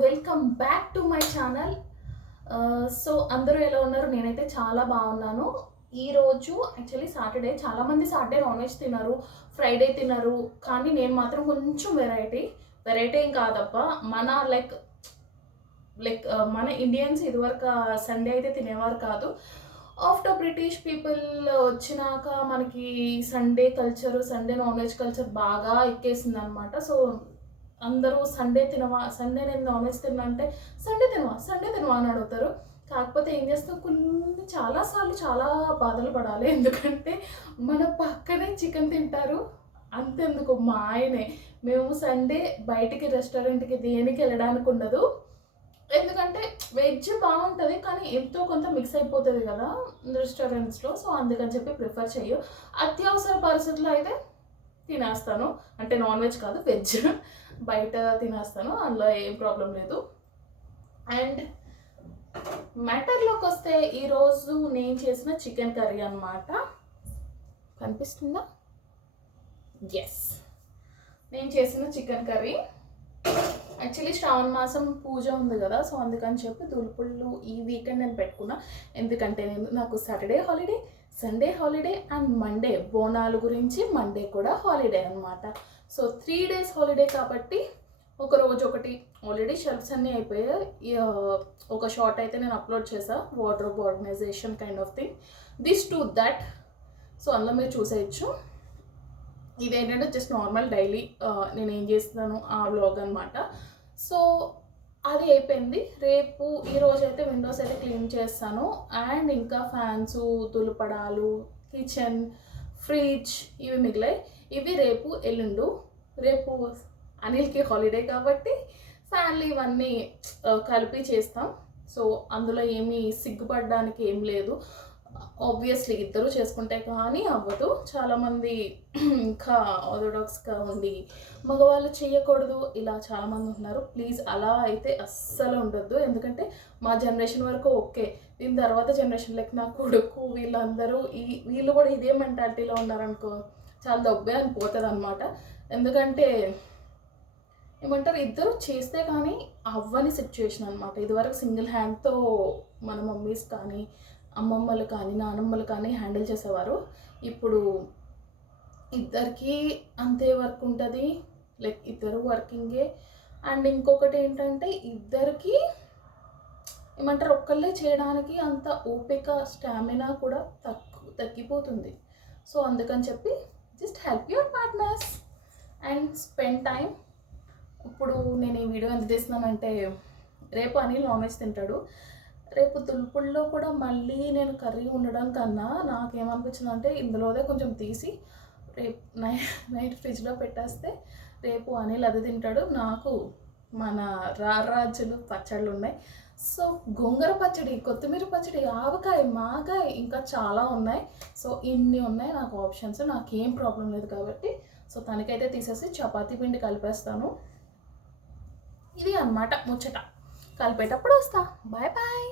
Welcome back to my channel. So అందరూ ఎలా ఉన్నారు? నేనైతే చాలా బాగున్నాను. ఈరోజు యాక్చువల్లీ సాటర్డే. చాలామంది సాటర్డే నాన్ వెజ్ తినరు, ఫ్రైడే తినరు. కానీ నేను మాత్రం కొంచెం వెరైటీ ఏం కాదప్ప. మన లైక్ లైక్ మన ఇండియన్స్ ఇదివరకు సండే అయితే తినేవారు కాదు. ఆఫ్టర్ బ్రిటిష్ పీపుల్ వచ్చినాక మనకి Sunday culture, Sunday non veg culture బాగా ఎక్కేసింది అనమాట. సో అందరూ సండే నేను నాన్ వెజ్ తిన్నా అంటే సండే తినవా అని అడుగుతారు. కాకపోతే ఏం చేస్తాం, చాలాసార్లు చాలా బాధలు పడాలి. ఎందుకంటే మన పక్కనే చికెన్ తింటారు. అంతెందుకు మా ఆయనే, మేము సండే బయటికి రెస్టారెంట్కి దేనికి వెళ్ళడానికి ఉండదు. ఎందుకంటే వెజ్ బాగుంటుంది కానీ ఎంతో కొంత మిక్స్ అయిపోతుంది కదా రెస్టారెంట్స్లో. సో అందుకని చెప్పి ప్రిఫర్ చెయ్యు. అత్యవసర పరిస్థితుల్లో అయితే తినేస్తాను. అంటే నాన్ వెజ్ కాదు, వెజ్ బయట తినేస్తాను, అందులో ఏం ప్రాబ్లం లేదు. అండ్ మ్యాటర్లోకి వస్తే ఈరోజు నేను చేసిన చికెన్ కర్రీ అనమాట. కనిపిస్తుందా? ఎస్, నేను చేసిన చికెన్ కర్రీ. యాక్చువల్లీ శ్రావణ మాసం పూజ ఉంది కదా, సో అందుకని చెప్పి దులుపుళ్ళు ఈ వీకెండ్ నేను పెట్టుకున్నా. ఎందుకంటే నాకు Saturday holiday, Sunday holiday and Monday Bonalu గురించి మండే కూడా హాలిడే అనమాట. సో 3 days హాలిడే కాబట్టి ఒక రోజు ఒకటి. ఆల్రెడీ షెల్ఫ్స్ అన్నీ అయిపోయాయి. ఒక షార్ట్ అయితే నేను అప్లోడ్ చేసా, wardrobe organization kind of thing, this to that. So అందులో మీరు చూసేయచ్చు. ఇదేంటంటే జస్ట్ నార్మల్ డైలీ నేను ఏం చేస్తున్నాను ఆ వ్లాగ్ అనమాట. సో అది అయిపోయింది. రేపు ఈరోజు అయితే విండోస్ అయితే క్లీన్ చేస్తాను. అండ్ ఇంకా ఫ్యాన్స్, తులపడాలు, కిచెన్, ఫ్రిడ్జ్ ఇవి మిగిలాయి. ఇవి రేపు ఎల్లుండు. రేపు అనిల్కి హాలిడే కాబట్టి ఫ్యాన్లు ఇవన్నీ కలిపి చేస్తాం. సో అందులో ఏమీ సిగ్గుపడడానికి ఏం లేదు. ఆబ్వియస్లీ ఇద్దరు చేసుకుంటే కానీ అవ్వదు. చాలామంది ఇంకా ఆర్థోడాక్స్గా ఉండి మగవాళ్ళు చేయకూడదు ఇలా చాలామంది ఉన్నారు. ప్లీజ్ అలా అయితే అస్సలు ఉండొద్దు. ఎందుకంటే మా జనరేషన్ వరకు ఓకే, దీని తర్వాత జనరేషన్ లైక్ నా కొడుకు వీళ్ళందరూ వీళ్ళు కూడా ఇదే మెంటాలిటీలో ఉన్నారనుకో చాలా దొబ్బే అనిపోతుంది అనమాట. ఎందుకంటే ఏమంటారు, ఇద్దరు చేస్తే కానీ అవ్వని సిచ్యువేషన్ అనమాట. ఇదివరకు సింగిల్ హ్యాండ్తో మన మమ్మీస్ కానీ అమ్మమ్మలు కానీ నానమ్మలు కానీ హ్యాండిల్ చేసేవారు. ఇప్పుడు ఇద్దరికి అంతే వర్క్ ఉంటుంది, లైక్ ఇద్దరు వర్కింగే. అండ్ ఇంకొకటి ఏంటంటే ఇద్దరికి ఏమంటారు, ఒక్కళ్ళే చేయడానికి అంత ఓపిక, స్టామినా కూడా తగ్గిపోతుంది. సో అందుకని చెప్పి just help your partners and spend time. ఇప్పుడు నేను ఈ వీడియో ఎంత తీస్తున్నానంటే రేపు అనిల్ నాన్ వెజ్ తింటాడు. రేపు తులుపుల్లో కూడా మళ్ళీ నేను కర్రీ ఉండడం కన్నా నాకేమనిపించింది అంటే ఇందులోదే కొంచెం తీసి రేపు నైట్ ఫ్రిడ్జ్లో పెట్టేస్తే రేపు అనిల్ అది తింటాడు. నాకు మన రారాజులు పచ్చళ్ళు ఉన్నాయి. సో గోంగూర పచ్చడి, కొత్తిమీర పచ్చడి, ఆవకాయ, మాగాయ, ఇంకా చాలా ఉన్నాయి. సో ఇన్ని ఉన్నాయి నాకు ఆప్షన్స్. నాకేం ప్రాబ్లం లేదు కాబట్టి సో తనకైతే తీసేసి చపాతీ పిండి కలిపేస్తాను. ఇది అన్నమాట ముచ్చట. కలిపేటప్పుడు వస్తా. Bye bye.